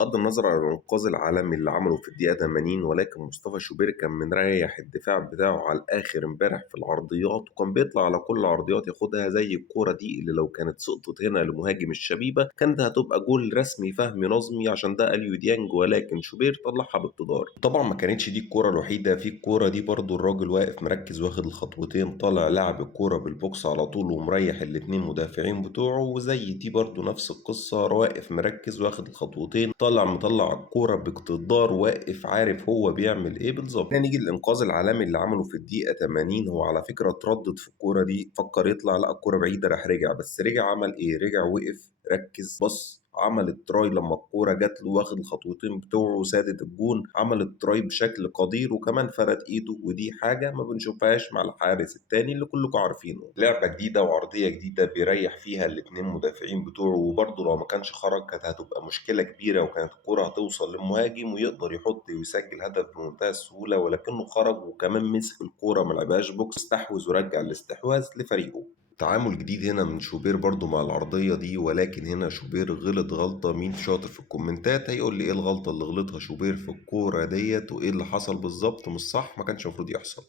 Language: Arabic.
بغض النظر عن الإنقاذ العالمي اللي عمله في الدقيقة 80، ولكن مصطفى شوبير كان مريح الدفاع بتاعه على الآخر امبارح في العرضيات، وكان بيطلع على كل العرضيات ياخدها زي الكورة دي اللي لو كانت سقطت هنا لمهاجم الشبيبة كانت هتبقى جول رسمي فهمي نظمي عشان ده اليو ديانج، ولكن شوبير طلعها باقتدار. طبعا ما كانتش دي الكورة الوحيدة، في الكورة دي برضو الراجل واقف مركز واخد الخطوتين طالع لعب الكورة بالبوكس على طول ومريح الاتنين مدافعين بتوعه، وزي دي برضو نفس القصة واقف مركز واخد الخطوتين طالع مطلع الكورة باقتدار واقف عارف هو بيعمل ايه بالظبط. نيجي للإنقاذ العالمي اللي عمله في الدقيقة 80، هو على فكرة اتردد في الكورة دي، فكر يطلع لا الكورة بعيدة راح رجع، بس رجع عمل ايه؟ رجع وقف ركز بص عمل التراي لما الكورة جات له واخد الخطوتين بتوعه وسادت الجون، عمل التراي بشكل قدير وكمان فرد ايده، ودي حاجة ما بنشوفهاش مع الحارس التاني اللي كلكم عارفينه. لعبة جديدة وعرضية جديدة بيريح فيها الاتنين مدافعين بتوعه، وبرضه لو ما كانش خرج كانت هتبقى مشكلة كبيرة وكانت الكورة هتوصل للمهاجم ويقدر يحط ويسجل هدف بمنتهى السهولة، ولكنه خرج وكمان مسك الكورة ما لعبهاش بوكس، استحوذ ورجع الاستحواذ لفريقه. تعامل جديد هنا من شوبير برضو مع العرضية دي، ولكن هنا شوبير غلط غلطة. مين شاطر في الكومنتات هيقول لي ايه الغلطة اللي غلطها شوبير في الكورة ديت وايه اللي حصل بالظبط مش صح، ما كانش المفروض يحصل.